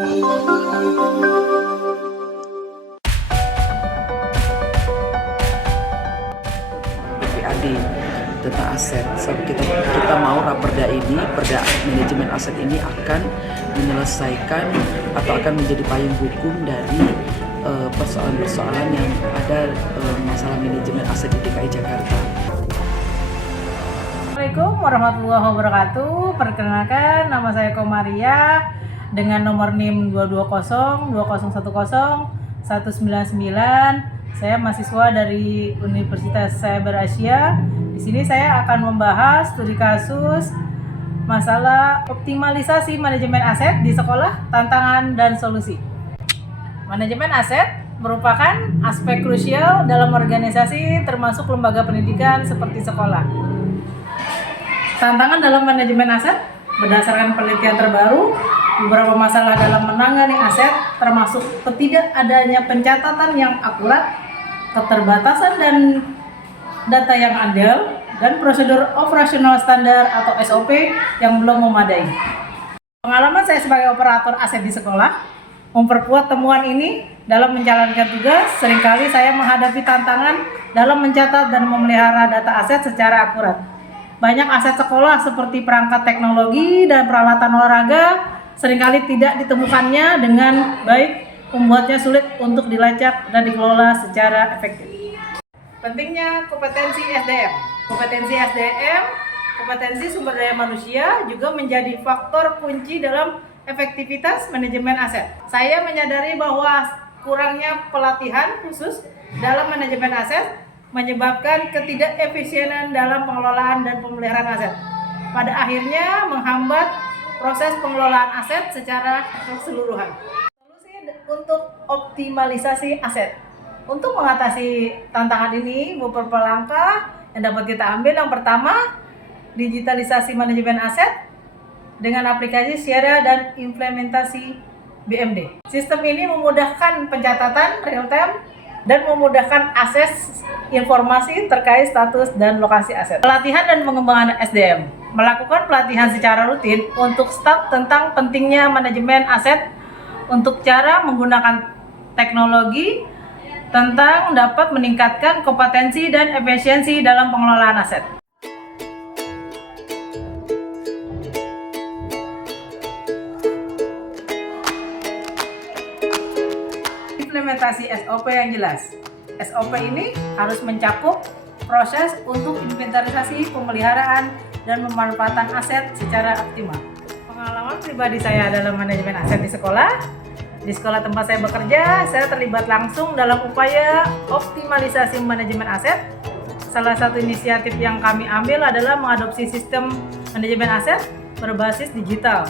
PPAD tentang aset. So, kita mau raperda ini, perda manajemen aset ini akan menyelesaikan atau akan menjadi payung hukum dari persoalan-persoalan yang ada masalah manajemen aset di DKI Jakarta. Assalamualaikum warahmatullahi wabarakatuh. Perkenalkan, nama saya Komaria dengan nomor NIM 220 2010 199. Saya mahasiswa dari Universitas Cyber Asia. Di sini saya akan membahas studi kasus masalah optimalisasi manajemen aset di sekolah, tantangan dan solusi. Manajemen aset merupakan aspek krusial dalam organisasi termasuk lembaga pendidikan seperti sekolah. Tantangan dalam manajemen aset berdasarkan penelitian terbaru, beberapa masalah dalam menangani aset termasuk ketidakadanya pencatatan yang akurat, keterbatasan dan data yang andal, dan prosedur operasional standar atau SOP yang belum memadai. Pengalaman saya sebagai operator aset di sekolah memperkuat temuan ini. Dalam menjalankan tugas, seringkali saya menghadapi tantangan dalam mencatat dan memelihara data aset secara akurat. Banyak aset sekolah seperti perangkat teknologi dan peralatan olahraga seringkali tidak ditemukannya dengan baik, membuatnya sulit untuk dilacak dan dikelola secara efektif. Pentingnya kompetensi SDM. Kompetensi sumber daya manusia juga menjadi faktor kunci dalam efektivitas manajemen aset. Saya menyadari bahwa kurangnya pelatihan khusus dalam manajemen aset menyebabkan ketidakefisienan dalam pengelolaan dan pemeliharaan aset. Pada akhirnya menghambat proses pengelolaan aset secara keseluruhan. Solusi untuk optimalisasi aset. Untuk mengatasi tantangan ini, beberapa langkah yang dapat kita ambil. Yang pertama, digitalisasi manajemen aset dengan aplikasi SIADA dan implementasi BMD. Sistem ini memudahkan pencatatan real time dan memudahkan akses informasi terkait status dan lokasi aset. Pelatihan dan pengembangan SDM. Melakukan pelatihan secara rutin untuk staf tentang pentingnya manajemen aset, untuk cara menggunakan teknologi, tentang dapat meningkatkan kompetensi dan efisiensi dalam pengelolaan aset. Implementasi SOP yang jelas. SOP ini harus mencakup proses untuk inventarisasi, pemeliharaan, dan pemanfaatan aset secara optimal. Pengalaman pribadi saya dalam manajemen aset di sekolah. Di sekolah tempat saya bekerja, saya terlibat langsung dalam upaya optimalisasi manajemen aset. Salah satu inisiatif yang kami ambil adalah mengadopsi sistem manajemen aset berbasis digital.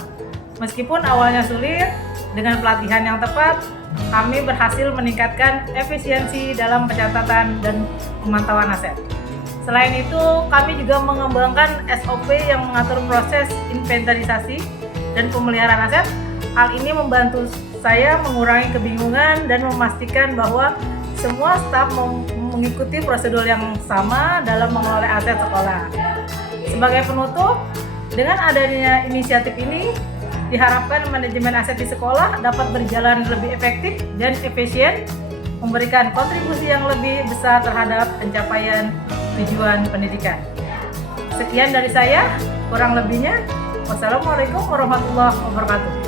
Meskipun awalnya sulit, dengan pelatihan yang tepat, kami berhasil meningkatkan efisiensi dalam pencatatan dan pemantauan aset. Selain itu, kami juga mengembangkan SOP yang mengatur proses inventarisasi dan pemeliharaan aset. Hal ini membantu saya mengurangi kebingungan dan memastikan bahwa semua staf mengikuti prosedur yang sama dalam mengelola aset sekolah. Sebagai penutup, dengan adanya inisiatif ini, diharapkan manajemen aset di sekolah dapat berjalan lebih efektif dan efisien, memberikan kontribusi yang lebih besar terhadap pencapaian tujuan pendidikan. Sekian dari saya, kurang lebihnya, wassalamualaikum warahmatullahi wabarakatuh.